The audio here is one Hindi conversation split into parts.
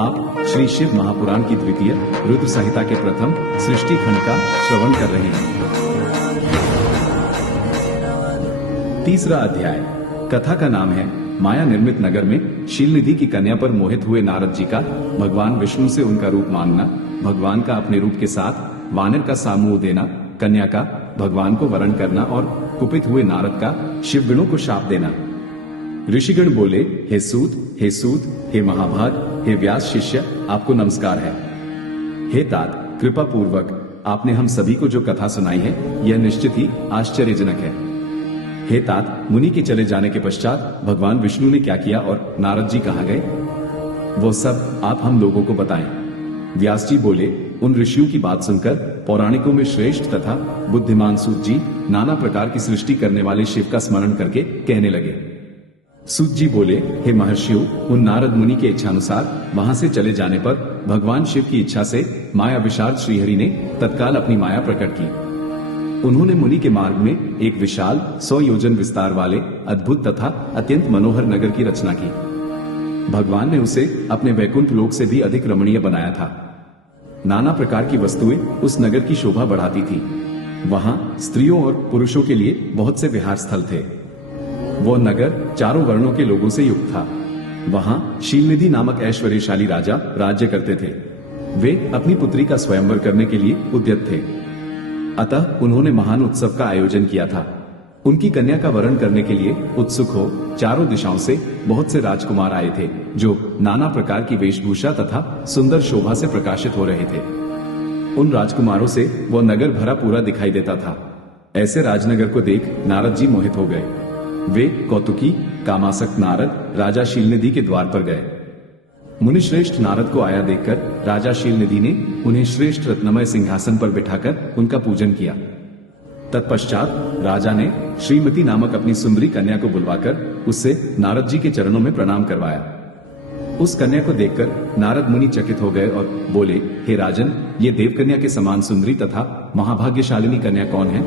आप श्री शिव महापुराण की द्वितीय रुद्र संहिता के प्रथम सृष्टि खंड का श्रवण कर रहे हैं। तीसरा अध्याय। कथा का नाम है माया निर्मित नगर में शीलनिधि की कन्या पर मोहित हुए नारद जी का भगवान विष्णु से उनका रूप मांगना, भगवान का अपने रूप के साथ वानर का सामूह देना, कन्या का भगवान को वरण करना और कुपित हुए नारद का शिवगणों को शाप देना। ऋषिगण बोले, हे सूत, हे सूत, हे महाभाग, हे व्यास शिष्य, आपको नमस्कार है। हे तात, कृपा पूर्वक आपने हम सभी को जो कथा सुनाई है यह निश्चित ही आश्चर्यजनक है। हे तात, मुनि के चले जाने के पश्चात भगवान विष्णु ने क्या किया और नारद जी कहाँ गए, वो सब आप हम लोगों को बताएं। व्यास जी बोले, उन ऋषियों की बात सुनकर पौराणिकों में श्रेष्ठ तथा बुद्धिमान सूत जी नाना प्रकार की सृष्टि करने वाले शिव का स्मरण करके कहने लगे। सूत जी बोले, हे महर्षियों, उन नारद मुनि के इच्छानुसार वहां से चले जाने पर भगवान शिव की इच्छा से माया विशारद श्रीहरि ने तत्काल अपनी माया प्रकट की। उन्होंने मुनि के मार्ग में एक विशाल 100 योजन विस्तार वाले अद्भुत तथा अत्यंत मनोहर नगर की रचना की। भगवान ने उसे अपने वैकुंठ लोक से भी अधिक रमणीय बनाया था। नाना प्रकार की वस्तुएं उस नगर की शोभा बढ़ाती थी। वहां स्त्रियों और पुरुषों के लिए बहुत से विहार स्थल थे। वो नगर चारों वर्णों के लोगों से युक्त था। वहां शीलनिधि नामक ऐश्वर्यशाली राजा राज्य करते थे। वे अपनी पुत्री का स्वयंवर करने के लिए उद्यत थे। अतः उन्होंने महान उत्सव का आयोजन किया था। उनकी कन्या का वरण करने के लिए उत्सुक हो चारों दिशाओं से बहुत से राजकुमार आए थे, जो नाना प्रकार की वेशभूषा तथा सुंदर शोभा से प्रकाशित हो रहे थे। उन राजकुमारों से वो नगर भरा पूरा दिखाई देता था। ऐसे राजनगर को देख नारद जी मोहित हो गए। वे कौतुकी कामासक्त नारद राजा शीलनिधि के द्वार पर गए। मुनिश्रेष्ठ नारद को आया देखकर राजा शीलनिधि ने उन्हें श्रेष्ठ रत्नमय सिंहासन पर बिठाकर उनका पूजन किया। तत्पश्चात राजा ने श्रीमती नामक अपनी सुंदरी कन्या को बुलवाकर उससे नारद जी के चरणों में प्रणाम करवाया। उस कन्या को देखकर नारद मुनि चकित हो गए और बोले, हे राजन, ये देवकन्या के समान सुंदरी तथा महाभाग्यशालिनी कन्या कौन है?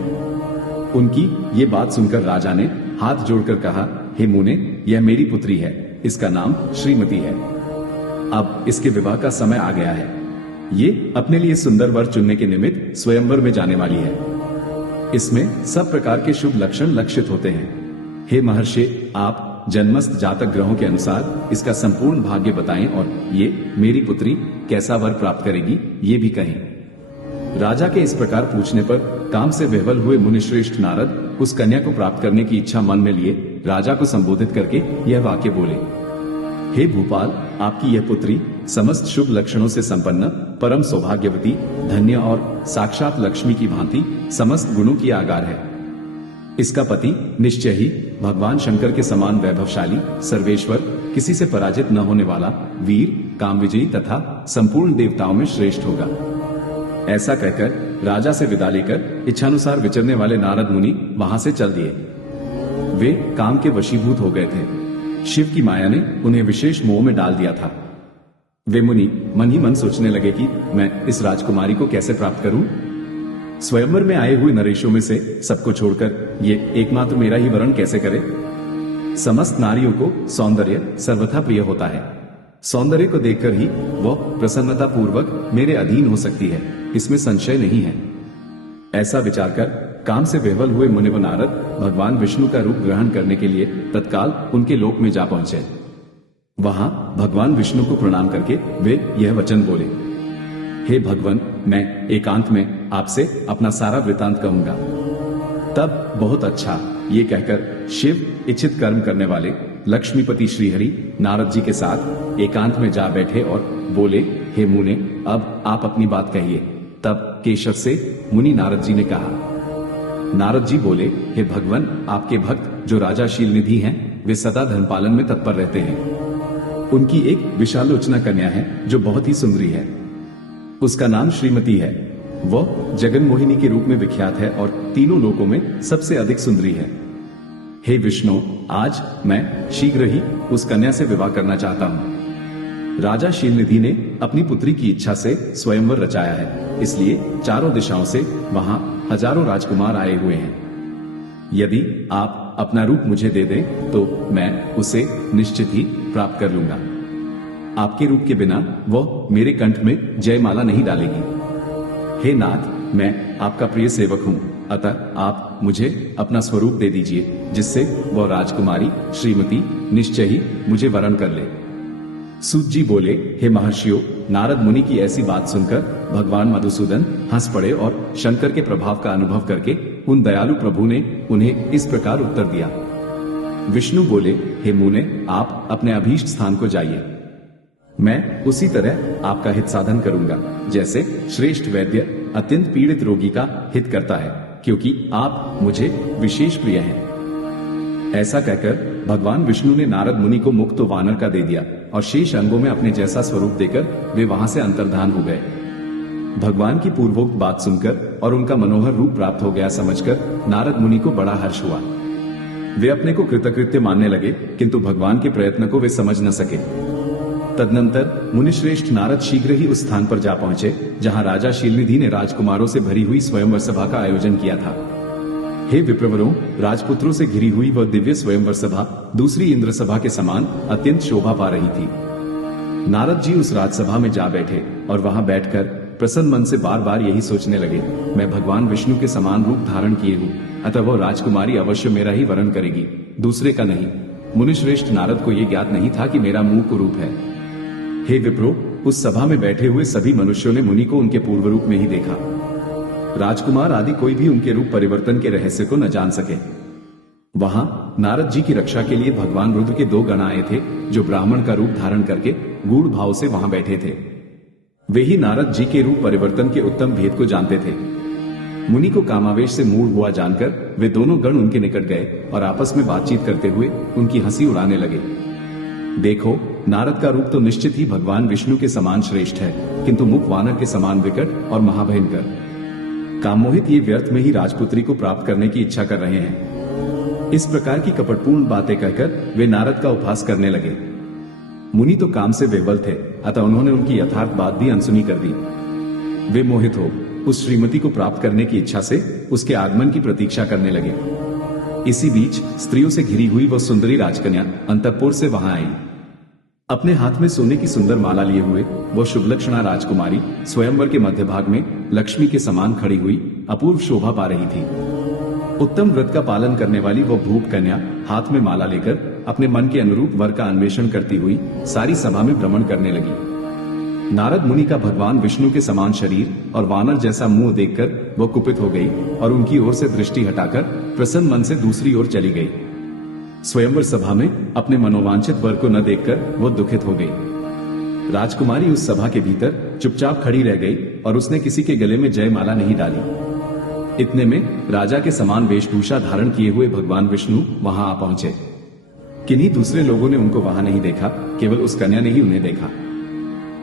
उनकी ये बात सुनकर राजा ने हाथ जोड़कर कहा, हे मुने, यह मेरी पुत्री है, इसका नाम श्रीमती है। अब इसके विवाह का समय आ गया है। ये अपने लिए सुंदर वर चुनने के निमित्त स्वयंवर में जाने वाली है। इसमें सब प्रकार के शुभ लक्षण लक्षित होते हैं। हे महर्षि, आप जन्मस्थ जातक ग्रहों के अनुसार इसका संपूर्ण भाग्य बताएं और ये मेरी पुत्री कैसा वर प्राप्त करेगी ये भी कहें। राजा के इस प्रकार पूछने पर काम से विह्वल हुए मुनिश्रेष्ठ नारद उस कन्या को प्राप्त करने की इच्छा मन में लिए राजा को संबोधित करके यह वाक्य बोले, हे भूपाल, आपकी यह पुत्री समस्त शुभ लक्षणों से संपन्न, परम सौभाग्यवती, धन्य और साक्षात लक्ष्मी की भांति समस्त गुणों की आगार है। इसका पति निश्चय ही भगवान शंकर के समान वैभवशाली, सर्वेश्वर, किसी से पराजित न होने वाला, वीर, काम विजयी तथा संपूर्ण देवताओं में श्रेष्ठ होगा। ऐसा कहकर राजा से विदा लेकर इच्छानुसार विचरने वाले नारद मुनि वहां से चल दिए। वे काम के वशीभूत हो गए थे। शिव की माया ने उन्हें विशेष मोह में डाल दिया था। वे मुनि मन ही मन सोचने लगे कि मैं इस राजकुमारी को कैसे प्राप्त करूं? स्वयंवर में आए हुए नरेशों में से सबको छोड़कर ये एकमात्र मेरा ही वरण कैसे करे? समस्त नारियों को सौंदर्य सर्वथा प्रिय होता है। सौंदर्य को देखकर ही वह प्रसन्नता पूर्वक मेरे अधीन हो सकती है, इसमें संशय नहीं है। ऐसा विचार कर काम से विह्वल हुए मुनिव नारद भगवान विष्णु का रूप ग्रहण करने के लिए तत्काल उनके लोक में जा पहुंचे। वहां भगवान विष्णु को प्रणाम करके वे यह वचन बोले, हे भगवान, मैं एकांत में आपसे अपना सारा वृतांत कहूंगा। तब बहुत अच्छा, ये कहकर शिव इच्छित कर्म करने वाले लक्ष्मीपति श्रीहरि नारद जी के साथ एकांत में जा बैठे और बोले, हे मुने, अब आप अपनी बात कहिए। तब केशव से मुनि नारद जी ने कहा। नारद जी बोले, हे भगवान, आपके भक्त जो राजा शीलनिधि हैं, वे सदा धन पालन में तत्पर रहते हैं। उनकी एक विशालोचना कन्या है जो बहुत ही सुंदरी है। उसका नाम श्रीमती है। वह जगन मोहिनी के रूप में विख्यात है और तीनों लोकों में सबसे अधिक सुंदरी है। हे विष्णु, आज मैं शीघ्र ही उस कन्या से विवाह करना चाहता हूँ। राजा शीलनिधि ने अपनी पुत्री की इच्छा से स्वयंवर रचाया है, इसलिए चारों दिशाओं से वहां हजारों राजकुमार आए हुए हैं। यदि आप अपना रूप मुझे दे दें तो मैं उसे निश्चित ही प्राप्त कर लूंगा। आपके रूप के बिना वह मेरे कंठ में जयमाला नहीं डालेगी। हे नाथ, मैं आपका प्रिय सेवक हूँ, अतः आप मुझे अपना स्वरूप दे दीजिए, जिससे वह राजकुमारी श्रीमती निश्चय ही मुझे वरण कर ले। सूत जी बोले, हे महर्षियों, नारद मुनि की ऐसी बात सुनकर भगवान मधुसूदन हंस पड़े और शंकर के प्रभाव का अनुभव करके उन दयालु प्रभु ने उन्हें इस प्रकार उत्तर दिया। विष्णु बोले, हे मुने, आप अपने अभीष्ट स्थान को जाइए। मैं उसी तरह आपका हित साधन करूंगा, जैसे श्रेष्ठ वैद्य अत्यंत पीड़ित रोगी का हित करता है, क्योंकि आप मुझे विशेष प्रिय हैं। ऐसा कहकर भगवान विष्णु ने नारद मुनि को मुक्त वानर का दे दिया और शेष अंगों में अपने जैसा स्वरूप देकर वे वहां से अंतर्धान हो गए। भगवान की पूर्वोक्त बात सुनकर और उनका मनोहर रूप प्राप्त हो गया समझकर नारद मुनि को बड़ा हर्ष हुआ। वे अपने को कृतकृत्य मानने लगे, किंतु भगवान के प्रयत्न को वे समझ न सके। तदनंतर मुनिश्रेष्ठ नारद शीघ्र ही उस स्थान पर जा पहुंचे जहां राजा शीलनिधि ने राजकुमारों से भरी हुई स्वयंवर सभा का आयोजन किया था। हे विप्रवरों, राजपुत्रों से घिरी हुई वह दिव्य स्वयंवर सभा दूसरी इंद्र सभा के समान अत्यंत शोभा पा रही थी। नारद जी उस राजसभा में जा बैठे और वहां बैठकर प्रसन्न मन से बार बार यही सोचने लगे, मैं भगवान विष्णु के समान रूप धारण किए हूँ, अतः वह राजकुमारी अवश्य मेरा ही वरण करेगी, दूसरे का नहीं। मुनिश्रेष्ठ नारद को यह ज्ञात नहीं था कि मेरा मुंह कुरूप है। हे विप्रो, उस सभा में बैठे हुए सभी मनुष्यों ने मुनि को उनके पूर्व रूप में ही देखा। राजकुमार आदि कोई भी उनके रूप परिवर्तन के रहस्य को न जान सके। वहां नारद जी की रक्षा के लिए भगवान रुद्र के 2 गण आए थे, जो ब्राह्मण का रूप धारण करके गूढ़ भाव से वहां बैठे थे। वे ही नारद जी के रूप परिवर्तन के उत्तम भेद को जानते थे। मुनि को कामावेश से मूढ़ हुआ जानकर वे दोनों गण उनके निकट गए और आपस में बातचीत करते हुए उनकी हंसी उड़ाने लगे। देखो, नारद का रूप तो निश्चित ही भगवान विष्णु के समान श्रेष्ठ है, किंतु मुख वानर के समान विकट और महाभयंकर। कामोहित ये व्यर्थ में ही राजपुत्री को प्राप्त करने की इच्छा कर रहे हैं। इस प्रकार की कपटपूर्ण बातें कहकर वे नारद का उपहास करने लगे। मुनि तो काम से विह्वल थे, अतः उन्होंने उनकी यथार्थ बात भी अनसुनी कर दी। वे मोहित हो उस श्रीमती को प्राप्त करने की इच्छा से उसके आगमन की प्रतीक्षा करने लगे। इसी बीच स्त्रियों से घिरी हुई वह सुंदरी राजकन्या अंतःपुर से वहां आई। अपने हाथ में सोने की सुंदर माला लिए हुए वह शुभलक्षणा राजकुमारी स्वयंवर के मध्य भाग में लक्ष्मी के समान खड़ी हुई अपूर्व शोभा पा रही थी। उत्तम व्रत का पालन करने वाली वह भूप कन्या हाथ में माला लेकर अपने मन के अनुरूप वर का अन्वेषण करती हुई सारी सभा में भ्रमण करने लगी। नारद मुनि का भगवान विष्णु के समान शरीर और वानर जैसा मुंह देखकर वह कुपित हो गई और उनकी ओर से दृष्टि हटाकर प्रसन्न मन से दूसरी ओर चली गई। स्वयंवर सभा में अपने मनोवांछित वर को न देखकर वो दुखित हो गई। राजकुमारी उस सभा के भीतर चुपचाप खड़ी रह गई और उसने किसी के गले में जयमाला नहीं डाली। इतने में राजा के समान वेशभूषा धारण किए हुए भगवान विष्णु वहां आ पहुंचे। किन्हीं दूसरे लोगों ने उनको वहां नहीं देखा, केवल उस कन्या ने ही उन्हें देखा।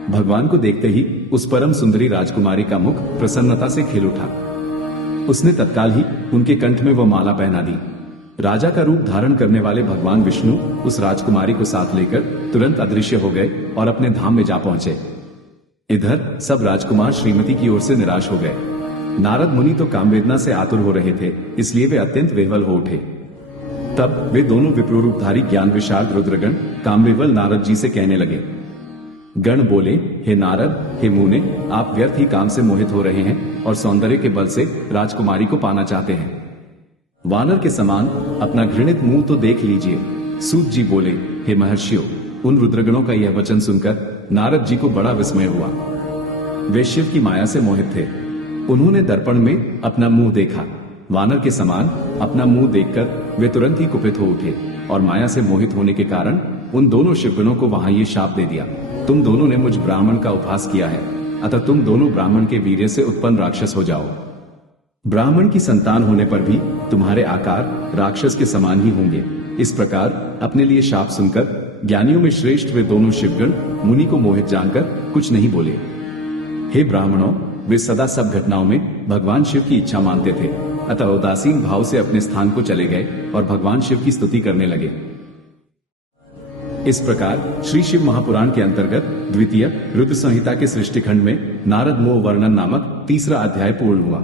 भगवान को देखते ही उस परम सुंदरी राजकुमारी का मुख प्रसन्नता से खिल उठा। उसने तत्काल ही उनके कंठ में वह माला पहना दी। राजा का रूप धारण करने वाले भगवान विष्णु उस राजकुमारी को साथ लेकर तुरंत अदृश्य हो गए और अपने धाम में जा पहुंचे। इधर सब राजकुमार श्रीमती की ओर से निराश हो गए। नारद मुनि तो कामवेदना से आतुर हो रहे थे, इसलिए वे अत्यंत विह्वल हो उठे। तब वे दोनों विप्रूपधारी ज्ञान विशारद रुद्रगण कामविवल नारद जी से कहने लगे। गण बोले, हे नारद, हे मुने, आप व्यर्थ ही काम से मोहित हो रहे हैं और सौंदर्य के बल से राजकुमारी को पाना चाहते हैं। वानर के समान अपना घृणित मुंह तो देख लीजिए। सूत जी बोले, हे महर्षियों, उन रुद्रगणों का यह वचन सुनकर नारद जी को बड़ा विस्मय हुआ। वे शिव की माया से मोहित थे। उन्होंने दर्पण में अपना मुंह देखा। वानर के समान अपना मुंह देखकर वे तुरंत ही कुपित हो उठे और माया से मोहित होने के कारण उन दोनों शिवगणों को वहां ये शाप दे दिया, तुम दोनों ने मुझ ब्राह्मण का उपहास किया है, अतः तुम दोनों ब्राह्मण के वीर्य से उत्पन्न राक्षस हो जाओ। ब्राह्मण की संतान होने पर भी तुम्हारे आकार राक्षस के समान ही होंगे। इस प्रकार अपने लिए शाप सुनकर ज्ञानियों में श्रेष्ठ वे दोनों शिवगण मुनि को मोहित जानकर कुछ नहीं बोले। हे ब्राह्मणों, वे सदा सब घटनाओं में भगवान शिव की इच्छा मानते थे, अतः उदासीन भाव से अपने स्थान को चले गए और भगवान शिव की स्तुति करने लगे। इस प्रकार श्री शिव महापुराण के अंतर्गत द्वितीय रुद्र संहिता के सृष्टिखंड में नारद मोह वर्णन नामक तीसरा अध्याय पूर्ण हुआ।